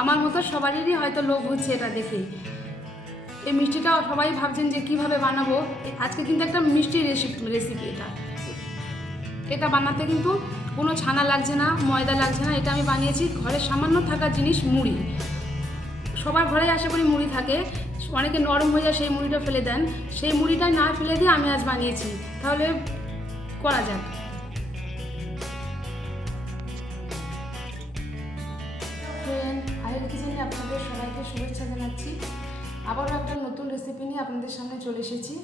আমার মতো সবারই হয়তো লোভ হচ্ছে এটা দেখে। এই মিষ্টিটা সবাই ভাবছেন যে কীভাবে বানাবো। আজকে কিন্তু একটা মিষ্টি রেসিপি এটা বানাতে কিন্তু কোনো ছানা লাগছে না, ময়দা লাগছে না। এটা আমি বানিয়েছি ঘরে সামান্য থাকা জিনিস, মুড়ি। সবার ঘরেই আশা করি মুড়ি থাকে, অনেকে নরম হয়ে যায় সেই মুড়িটা ফেলে দেন। সেই মুড়িটা না ফেলে দিয়ে আমি আজ বানিয়েছি। তাহলে করা যাক। আহেল কিচেনে আপনাদের সবাইকে শুভেচ্ছা জানাচ্ছি। আবারও একটা নতুন রেসিপি নিয়ে আপনাদের সামনে চলে এসেছি।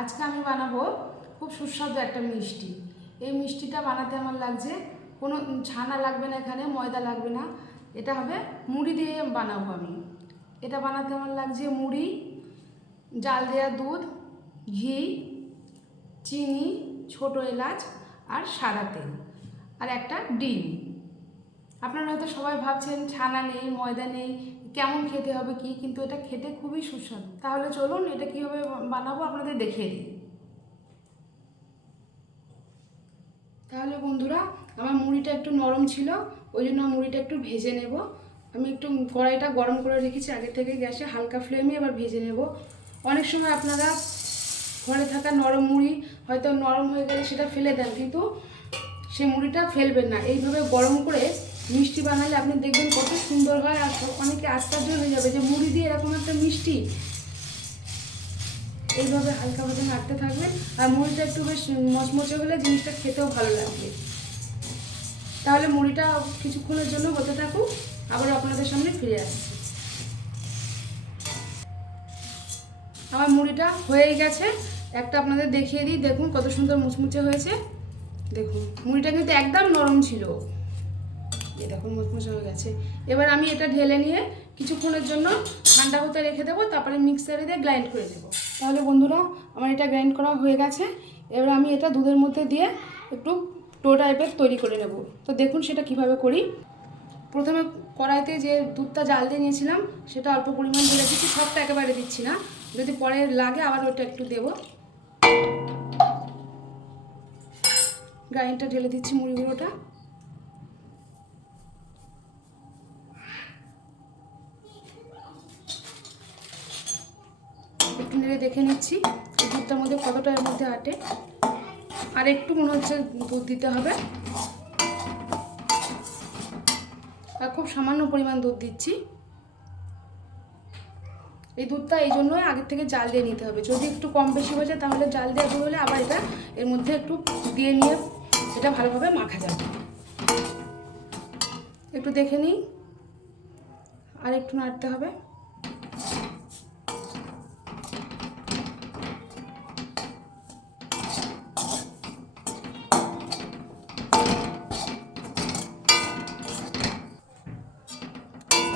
আজকে আমি বানাবো খুব সুস্বাদু একটা মিষ্টি। এই মিষ্টিটা বানাতে আমার লাগছে, কোনো ছানা লাগবে না, এখানে ময়দা লাগবে না। এটা হবে মুড়ি দিয়ে বানাবো আমি। এটা বানাতে আমার লাগছে মুড়ি, জাল দেওয়া দুধ, ঘি, চিনি, ছোটো এলাচ আর সাদা তেল আর একটা ডিম। আপনারা হয়তো সবাই ভাবছেন ছানা নেই, ময়দা নেই, কেমন খেতে হবে কি, কিন্তু এটা খেতে খুবই সুস্বাদু। তাহলে চলুন এটা কীভাবে বানাবো আপনাদের দেখিয়ে দিই। তাহলে বন্ধুরা, আমার মুড়িটা একটু নরম ছিল, ওই জন্য মুড়িটা একটু ভেজে নেব। আমি একটু কড়াইটা গরম করে রেখেছি আগে থেকে গ্যাসে, হালকা ফ্লেমে এবার ভেজে নেব। অনেক সময় আপনারা ঘরে থাকা নরম মুড়ি হয়তো নরম হয়ে গেলে সেটা ফেলে দেন, কিন্তু সেই মুড়িটা ফেলবেন না। এইভাবে গরম করে মিষ্টি বানালে আপনি দেখবেন কত সুন্দর হয়। আর অনেকে আশ্চর্য হয়ে যাবে যে মুড়ি দিয়ে এরকম একটা মিষ্টি। এইভাবে হালকাভাবে নাড়তে থাকবেন, আর মুড়িটা একটু বেশ মচমচে হলে জিনিসটা খেতেও ভালো লাগবে। তাহলে মুড়িটা কিছুক্ষণের জন্য হতে থাকুক, আবার আপনাদের সামনে ফিরে আসছি। আমার মুড়িটা হয়েই গেছে, একটা আপনাদের দেখিয়ে দিই। দেখুন কত সুন্দর মুচমুচে হয়েছে। দেখুন মুড়িটা কিন্তু একদম নরম ছিল, এই দেখুন মুচমুচে হয়ে গেছে। এবার আমি এটা ঢেলে নিয়ে কিছুক্ষণের জন্য ঠান্ডা হতে রেখে দেবো, তারপরে মিক্সারে দিয়ে গ্রাইন্ড করে দেবো। তাহলে বন্ধুরা, আমার এটা গ্রাইন্ড করা হয়ে গেছে। এবার আমি এটা দুধের মধ্যে দিয়ে একটু টো টাইপের তৈরি করে নেব। তো দেখুন সেটা কিভাবে করি। প্রথমে কড়াইতে যে দুধটা জাল দিয়ে নিয়েছিলাম সেটা অল্প পরিমাণ দিয়ে রেখেছি, সবটা একেবারে দিচ্ছি না, যদি পরে লাগে আবার ওটা একটু দেবো। গ্রাইন্ডটা ঢেলে দিচ্ছি মুড়ি গুঁড়োটা। একটু নেড়ে দেখে নিচ্ছি এই দুধটার মধ্যে কতটা এর মধ্যে আটে। আর একটু মনে হচ্ছে দুধ দিতে হবে, আর খুব সামান্য পরিমাণ দুধ দিচ্ছি। এই দুধটা এই জন্যই আগের থেকে জাল দিয়ে নিতে হবে। যদি একটু কম বেশি হয়ে যায় তাহলে জাল দেওয়া দুধ হলে আবার এটা এর মধ্যে একটু দিয়ে নিয়ে এটা ভালোভাবে মাখা যাবে। একটু দেখে নিই, আর একটু নাড়তে হবে।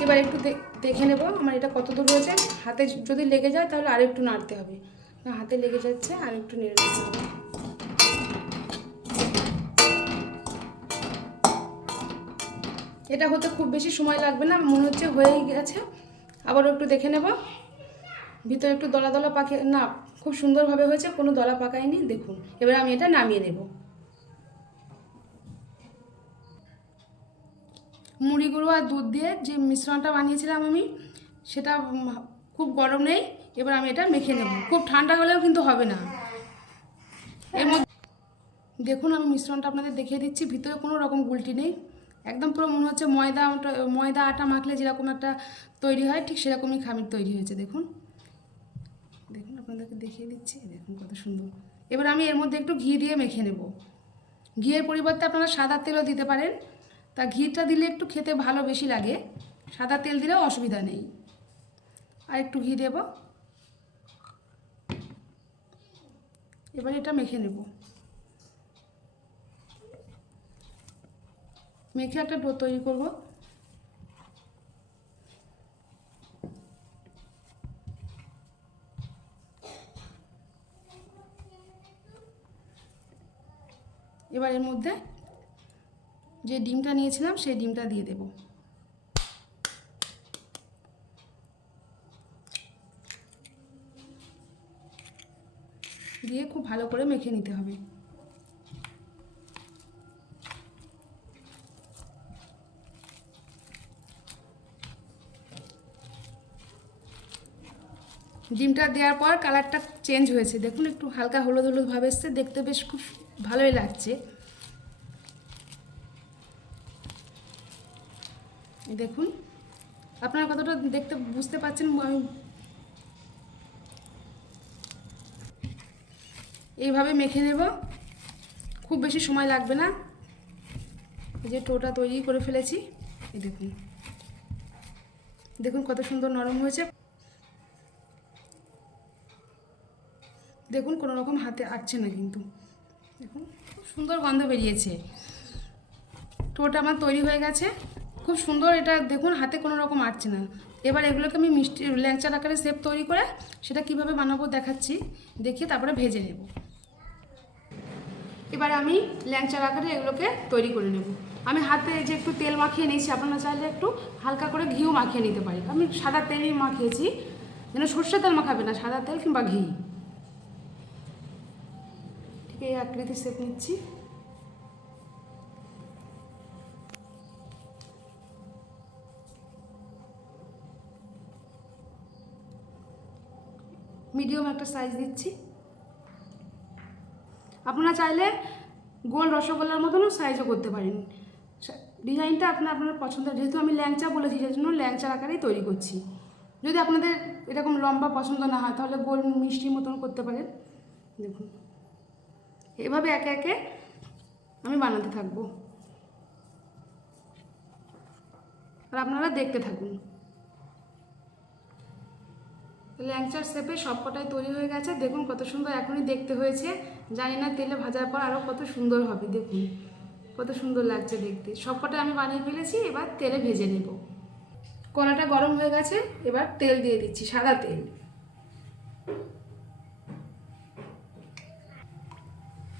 এবার একটু দেখে নেব আমার এটা কত দূর হয়েছে। হাতে যদি লেগে যায় তাহলে আর একটু নাড়তে হবে, না হাতে লেগে যাচ্ছে, আর একটু নেড়ে নিতে হবে। এটা হতে খুব বেশি সময় লাগবে না, মনে হচ্ছে হয়েই গেছে। আবারও একটু দেখে নেব, ভিতরে একটু দলা দলা পাকে না, খুব সুন্দরভাবে হয়েছে, কোনো দলা পাকায়নি। দেখুন এবার আমি এটা নামিয়ে নেব। মুড়ি গুঁড়ো আর দুধ দিয়ে যে মিশ্রণটা বানিয়েছিলাম আমি, সেটা খুব গরম নেই। এবার আমি এটা মেখে নেব, খুব ঠান্ডা হলেও কিন্তু হবে না। এর মধ্যে দেখুন আমি মিশ্রণটা আপনাদের দেখিয়ে দিচ্ছি, ভিতরে কোনো রকম গুলটি নেই, একদম পুরো মনে হচ্ছে ময়দা আটা মাখলে যেরকম একটা তৈরি হয় ঠিক সেরকমই খামির তৈরি হয়েছে। দেখুন দেখুন আপনাদেরকে দেখিয়ে দিচ্ছি, দেখুন কত সুন্দর। এবার আমি এর মধ্যে একটু ঘি দিয়ে মেখে নেব। ঘিয়ের পরিবর্তে আপনারা সাদা তেলও দিতে পারেন, তা ঘিটা দিলে একটু খেতে ভালো বেশি লাগে, সাদা তেল দিলেও অসুবিধা নেই। আর একটু ঘি দেব। এবার এটা মেখে নেব, মেখে একটা ডো তৈরি করব। এবার এর মধ্যে যে ডিমটা নিয়েছিলাম সেই ডিমটা দিয়ে দেব। দিয়ে খুব ভালো করে মেখে নিতে হবে। ডিমটা দেওয়ার পর কালারটা চেঞ্জ হয়েছে, দেখুন একটু হালকা হলুদ হলুদ ভাব এসছে, দেখতে বেশ খুব ভালোই লাগছে। দেখুন আপনারা কতটা দেখতে বুঝতে পারছেন। আমি এইভাবে মেখে নেব, খুব বেশি সময় লাগবে না। এই যে টোটা তৈরি করে ফেলেছি, এই দেখুন, দেখুন কত সুন্দর নরম হয়েছে। দেখুন কোনো রকম হাতে আটছে না, কিন্তু দেখুন খুব সুন্দর গন্ধ বেরিয়েছে। টোটা আমার তৈরি হয়ে গেছে, খুব সুন্দর। এটা দেখুন হাতে কোনো রকম আটছে না। এবার এগুলোকে আমি মিষ্টি ল্যাংচার আকারে শেপ তৈরি করে সেটা কিভাবে বানাবো দেখাচ্ছি, দেখিয়ে তারপরে ভেজে নেব। এবার আমি ল্যাংচার আকারে এগুলোকে তৈরি করে নেব। আমি হাতে যে একটু তেল মাখিয়ে নিয়েছি, আপনারা চাইলে একটু হালকা করে ঘিও মাখিয়ে নিতে পারি। আমি সাদা তেলই মাখিয়েছি, যেন সর্ষের তেল মাখাবে না, সাদা তেল কিংবা ঘি। ঠিক এই আকৃতি শেপ নিচ্ছি। মিডিয়াম একটা সাইজ দিচ্ছি। আপনারা চাইলে গোল রসগোল্লার মতনও সাইজও করতে পারেন। ডিজাইনটা আপনার পছন্দের, যেহেতু আমি ল্যাংচা বলেছি সেই জন্য ল্যাংচার আকারেই তৈরি করছি। যদি আপনাদের এরকম লম্বা পছন্দ না হয় তাহলে গোল মিষ্টির মতন করতে পারেন। দেখুন এভাবে একে একে আমি বানাতে থাকবো, আর আপনারা দেখতে থাকুন। ল্যাংচার শেপে সবকটাই তৈরি হয়ে গেছে। দেখুন কত সুন্দর এখনই দেখতে হয়েছে, জানি না তেলে ভাজার পর আরও কত সুন্দর হবে। দেখুন কত সুন্দর লাগছে দেখতে। সবকটাই আমি বানিয়ে ফেলেছি, এবার তেলে ভেজে নেব। কড়াটা গরম হয়ে গেছে, এবার তেল দিয়ে দিচ্ছি, সাদা তেল।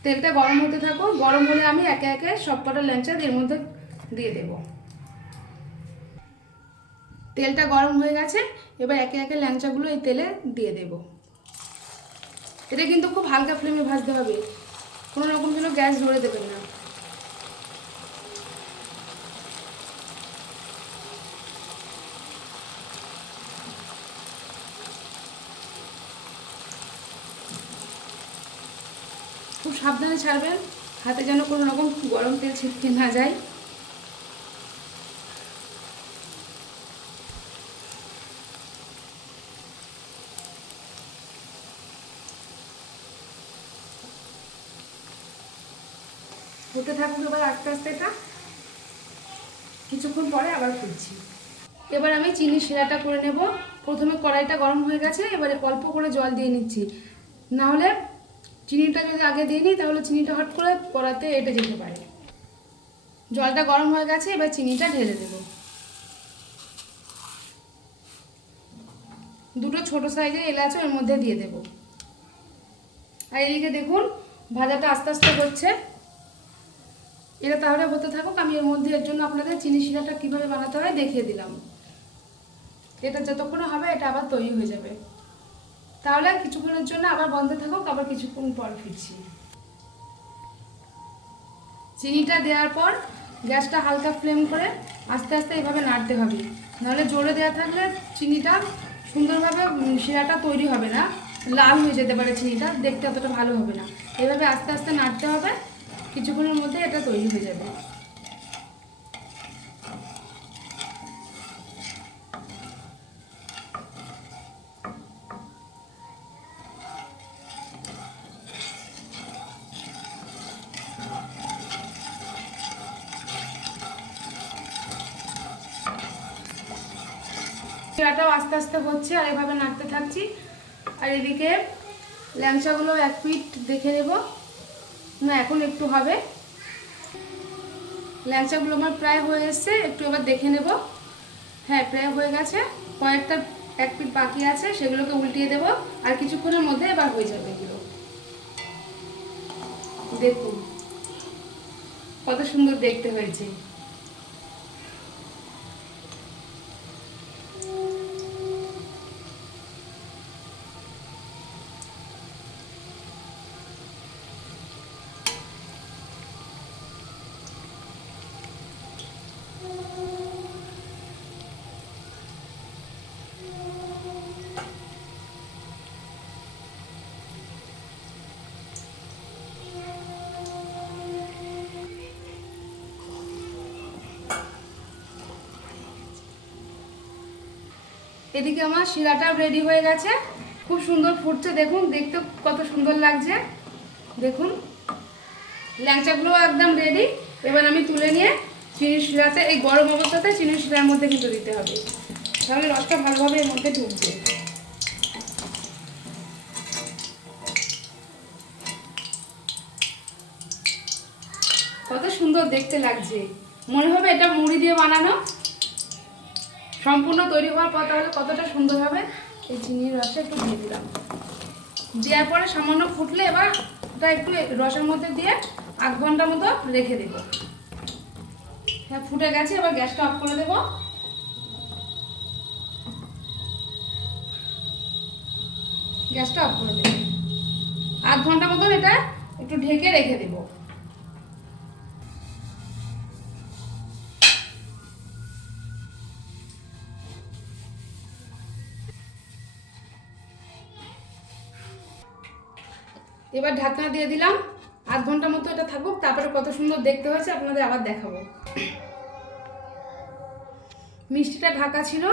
তেলটা গরম হতে থাকো, গরম হলে আমি একে একে সবকটা ল্যাংচা এর মধ্যে দিয়ে দেব। তেলটা গরম হয়ে গেছে, এবার একে একে ল্যাংচাগুলো এই তেলে দিয়ে দেব। এটা কিন্তু খুব হালকা ফ্লেমে ভাজতে হবে, কোনো রকম যেন গ্যাস ধরে দেবেন না। খুব সাবধানে ছাড়বেন, হাতে যেন কোনো রকম গরম তেল ছিটকে না যায়। হতে থাকবে এবার আস্তে আস্তে। এটা কিছুক্ষণ পরে আবার ফিরছি। এবার আমি চিনি শিরাটা করে নেব। প্রথমে কড়াইটা গরম হয়ে গেছে, এবারে অল্প করে জল দিয়ে নিচ্ছি, না হলে চিনিটা যদি আগে দিয়ে নিই তাহলে চিনিটা হট করে কড়াতে এঁটে যেতে পারে। জলটা গরম হয়ে গেছে, এবার চিনিটা ঢেলে দেব। দুটো ছোট সাইজের এলাচও এর মধ্যে দিয়ে দেব। আর এদিকে দেখুন ভাজাটা আস্তে আস্তে হচ্ছে। এটা তাহলে হতে থাকুক, আমি এর মধ্যে এর জন্য আপনাদের চিনি শিরাটা কীভাবে বানাতে হয় দেখিয়ে দিলাম। এটা যতক্ষণ হবে এটা আবার তৈরি হয়ে যাবে। তাহলে কিছুক্ষণের জন্য আবার বন্ধ থাকুক, আবার কিছুক্ষণ পর ফিরছি। চিনিটা দেওয়ার পর গ্যাসটা হালকা ফ্লেম করে আস্তে আস্তে এইভাবে নাড়তে হবে, নাহলে জোরে দেওয়া থাকলে চিনিটা সুন্দরভাবে শিরাটা তৈরি হবে না, লাল হয়ে যেতে পারে চিনিটা, দেখতে অতটা ভালো হবে না। এইভাবে আস্তে আস্তে নাড়তে হবে, কিছুক্ষণের মধ্যে এটা তৈরি হয়ে যাবে। শিরাটাও আস্তে আস্তে হচ্ছে, আর এভাবে নাড়তে থাকছি। আর এদিকে ল্যাংচাগুলো এক পিঠ দেখে নেব, না এখন একটু হবে। ল্যাংচাগুলো আমার প্রায় হয়ে এসছে, একটু এবার দেখে নেব। হ্যাঁ প্রায় হয়ে গেছে, কয়েকটা এক পিঠ বাকি আছে, সেগুলোকে উল্টিয়ে দেব, আর কিছুক্ষণের মধ্যে এবার হয়ে যাবে এগুলো। দেখুন কত সুন্দর দেখতে হয়েছে। এদিকে আমার শিরাটাও রেডি হয়ে গেছে, খুব সুন্দর ফুটছে, দেখুন দেখতে কত সুন্দর লাগছে। দেখুন ল্যাংচাগুলো একদম রেডি। এবার আমি তুলে নিয়ে চিনির শিরাতে, এই গরম অবস্থাতে চিনির শিরার মধ্যে কিন্তু দিতে হবে, তাহলে রসটা ভালোভাবে এর মধ্যে ঢুকবে। কত সুন্দর দেখতে লাগছে, মনে হবে এটা মুড়ি দিয়ে বানানো। সম্পূর্ণ তৈরি হওয়ার পর তাহলে কতটা সুন্দর হবে। এই চিনির রসটা একটু দিয়ে দিলাম, দেওয়ার পরে সামান্য ফুটলে এবার ওটা একটু রসের মধ্যে দিয়ে 8 ঘন্টার মতো রেখে দেব। হ্যাঁ ফুটে গেছে, এবার গ্যাসটা অফ করে দেব। গ্যাসটা অফ করে দেব, 8 ঘন্টা মতন এটা একটু ঢেকে রেখে দেব। এবার ঢাকনা দিয়ে দিলাম, 8 ঘন্টা মতো এটা থাকুক, তারপরে কত সুন্দর দেখতে হয়েছে আপনাদের আবার দেখাবো। মিষ্টিটা ঢাকা ছিল,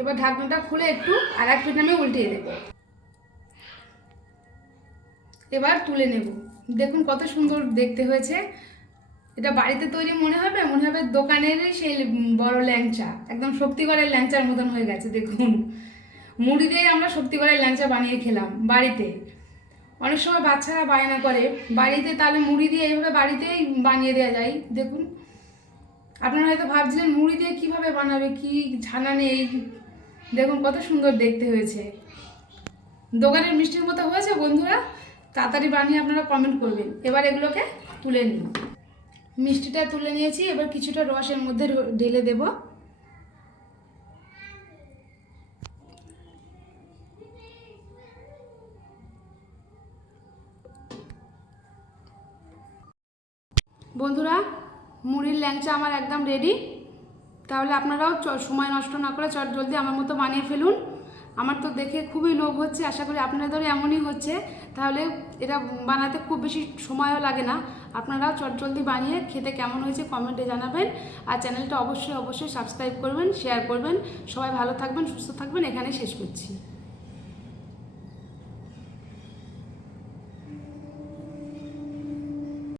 এবার ঢাকনাটা খুলে একটু আর এক পিঠ আমি উল্টিয়ে দেব। এবার তুলে নেব, দেখুন কত সুন্দর দেখতে হয়েছে। এটা বাড়িতে তৈরি মনে হবে দোকানেরই সেই বড় ল্যাংচা, একদম শক্তিগড়ের ল্যাংচার মতন হয়ে গেছে। দেখুন মুড়ি দিয়ে আমরা শক্তিগড়ের ল্যাংচা বানিয়ে খেলাম বাড়িতে। অনেক সময় বাচ্চারা বায়না করে বাড়িতে, তাহলে মুড়ি দিয়ে এইভাবে বাড়িতেই বানিয়ে দেওয়া যায়। দেখুন আপনারা হয়তো ভাবছিলেন মুড়ি দিয়ে কীভাবে বানাবে, কি ছানা নেই। দেখুন কত সুন্দর দেখতে হয়েছে, দোকানের মিষ্টির মতো হয়েছে বন্ধুরা। তাড়াতাড়ি বানিয়ে আপনারা কমেন্ট করবেন। এবার এগুলোকে তুলে নিন। মিষ্টিটা তুলে নিয়েছি, এবার কিছুটা রস এর মধ্যে ঢেলে দেব। বন্ধুরা মুড়ির ল্যাংচা আমার একদম রেডি। তাহলে আপনারাও সময় নষ্ট না করে চট জলদি আমার মতো বানিয়ে ফেলুন। আমার তো দেখে খুবই লোভ হচ্ছে, আশা করি আপনাদেরও এমনই হচ্ছে। তাহলে এটা বানাতে খুব বেশি সময়ও লাগে না। আপনারাও চট জলদি বানিয়ে খেতে কেমন হয়েছে কমেন্টে জানাবেন। আর চ্যানেলটা অবশ্যই সাবস্ক্রাইব করবেন, শেয়ার করবেন। সবাই ভালো থাকবেন, সুস্থ থাকবেন, এখানেই শেষ করছি।